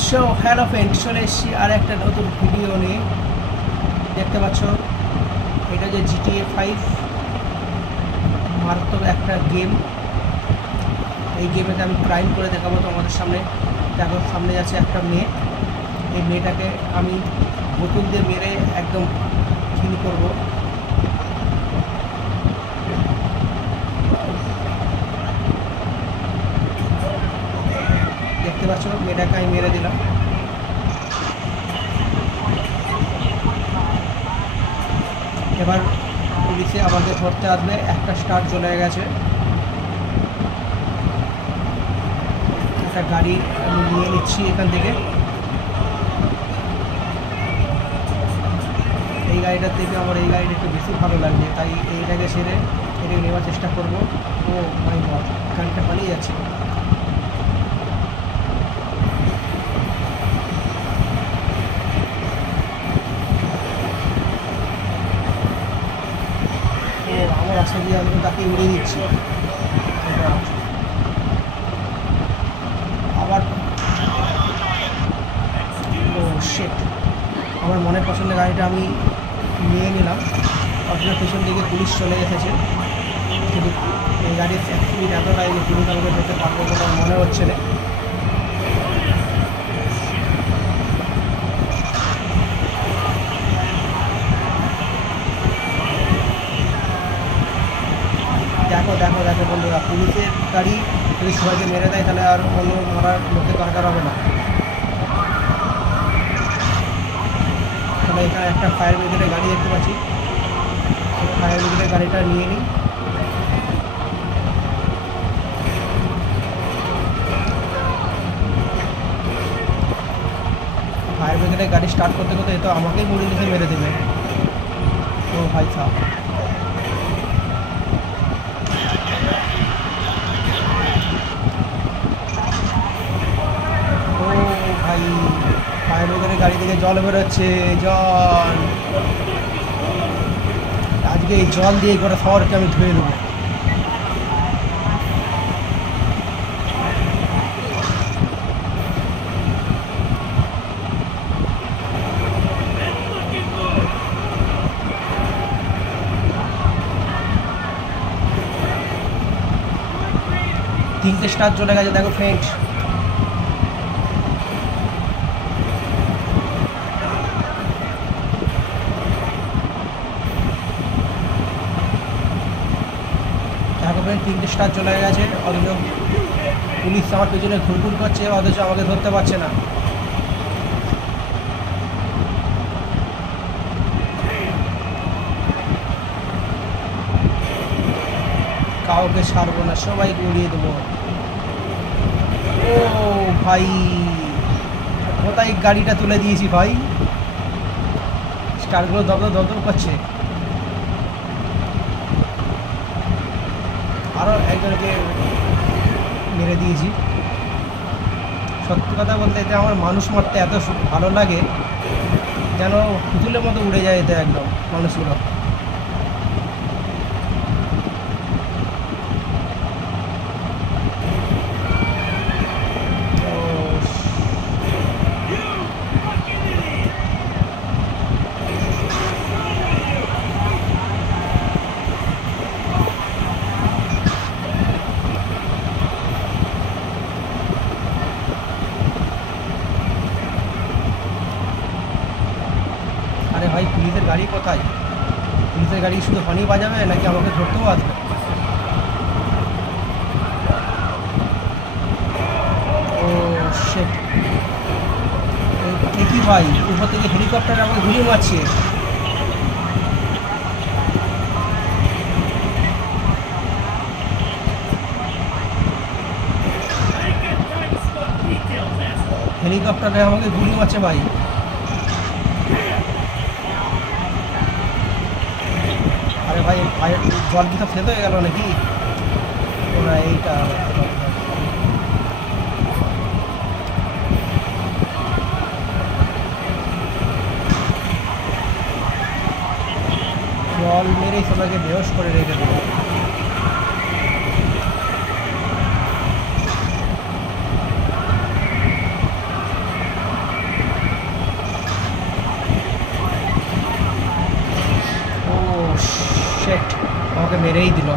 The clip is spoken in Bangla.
সো হ্যালো ফ্রেন্ড, চলে এসেছি আর একটা নতুন ভিডিও নিয়ে। দেখতে পাচ্ছ এটা যে GTA 5 মারাত্মক একটা গেম। এই গেমেতে আমি ক্রাইম করে দেখাবো তোমাদের সামনে। দেখো সামনে যাচ্ছে একটা মেয়ে, এই মেয়েটাকে আমি বোতল দিয়ে মেরে একদম কিল করবো। দেখতে পাচ্ছ মেয়েটাকে আমি মেরে দিলাম। এবার পুলিশে আমাদের ধরতে আসবে, একটা স্টার চলে গেছে। একটা গাড়ি আমি নিয়ে নিচ্ছি এখান থেকে। এই গাড়িটার থেকে আমার এই গাড়িটা একটু বেশি ভালো লাগবে, তাই এইটাকে ছেড়ে এটাকে নেওয়ার চেষ্টা করবো। ও মাই গড, গাড়িটা পালিয়ে যাচ্ছে। আমার রাস্তা দিয়ে আমি তাকে উড়িয়ে দিচ্ছি। আবার ও শিট, আমার মনের পছন্দের গাড়িটা আমি নিয়ে নিলাম। অথচ পেছন দিকে পুলিশ চলে এসেছে, কিন্তু এই গাড়ির স্পিড এতটাই যে পুলিশ আমাকে ধরতে পারবো বলে আমার মনে হচ্ছে না। দেখো দেখো দেখো বন্ধুরা, পুলিশের গাড়ি যদি সবাইকে মেরে দেয় তাহলে আর অন্য মারার লোকের দরকার হবে না। তাহলে এখানে একটা ফায়ার ব্রিগেডের গাড়ি দেখতে পাচ্ছি, ফায়ার ব্রিগেডের গাড়িটা নিয়ে নিই। ফায়ার ব্রিগেডের গাড়ি স্টার্ট করতে করতে তো আমাকেই মুড়ি লিখে মেরে দেবে। ও ভাই সাহেব, ও ভাই, ফায়ার ব্রিগেডের গাড়ি থেকে জল বেরোচ্ছে। জল, আজকে এই জল দিয়ে গোটা শহরকে আমি ধুয়ে দেবো। তিনটে স্টার চলে গেছে দেখো ফ্রেন্ড। দেখো ফ্রেন্ড, তিনটে স্টার চলে গেছে, অথচ পুলিশ আমার পেছনে ঘুরঘুর করছে, অথচ আমাকে ধরতে পারছে না। কাউকে ছাড়বো না, সবাইকে উড়িয়ে দেবো। ও ভাই, কোথায় গাড়িটা তুলে দিয়েছি ভাই, স্টারগুলো দপদপ দপদপ করছে। আরও একজনকে মেরে দিয়েছি। সত্যি কথা বলতে এতে আমার মানুষ মারতে এত ভালো লাগে, যেন পুতুলের মতো উড়ে যায় এতে একদম মানুষগুলো। আরে ভাই, পুলিশের গাড়ি কোথায়? পুলিশের গাড়ি শুধু হর্নই বাজাবে নাকি আমাকে ধরতেও আসবে? ও শিট, এ কি ভাই, উপর থেকে হেলিকপ্টার আমাকে গুলি মারছে। হেলিকপ্টারে আমাকে গুলি মারছে ভাই। আরে ভাই, জল কি সব শেষ হয়ে গেল নাকি? না, এইটা জল মেরেই সবাইকে বেহোশ করে রেখে দেবো। ডিরেক্ট আমাকে মেরেই দিল।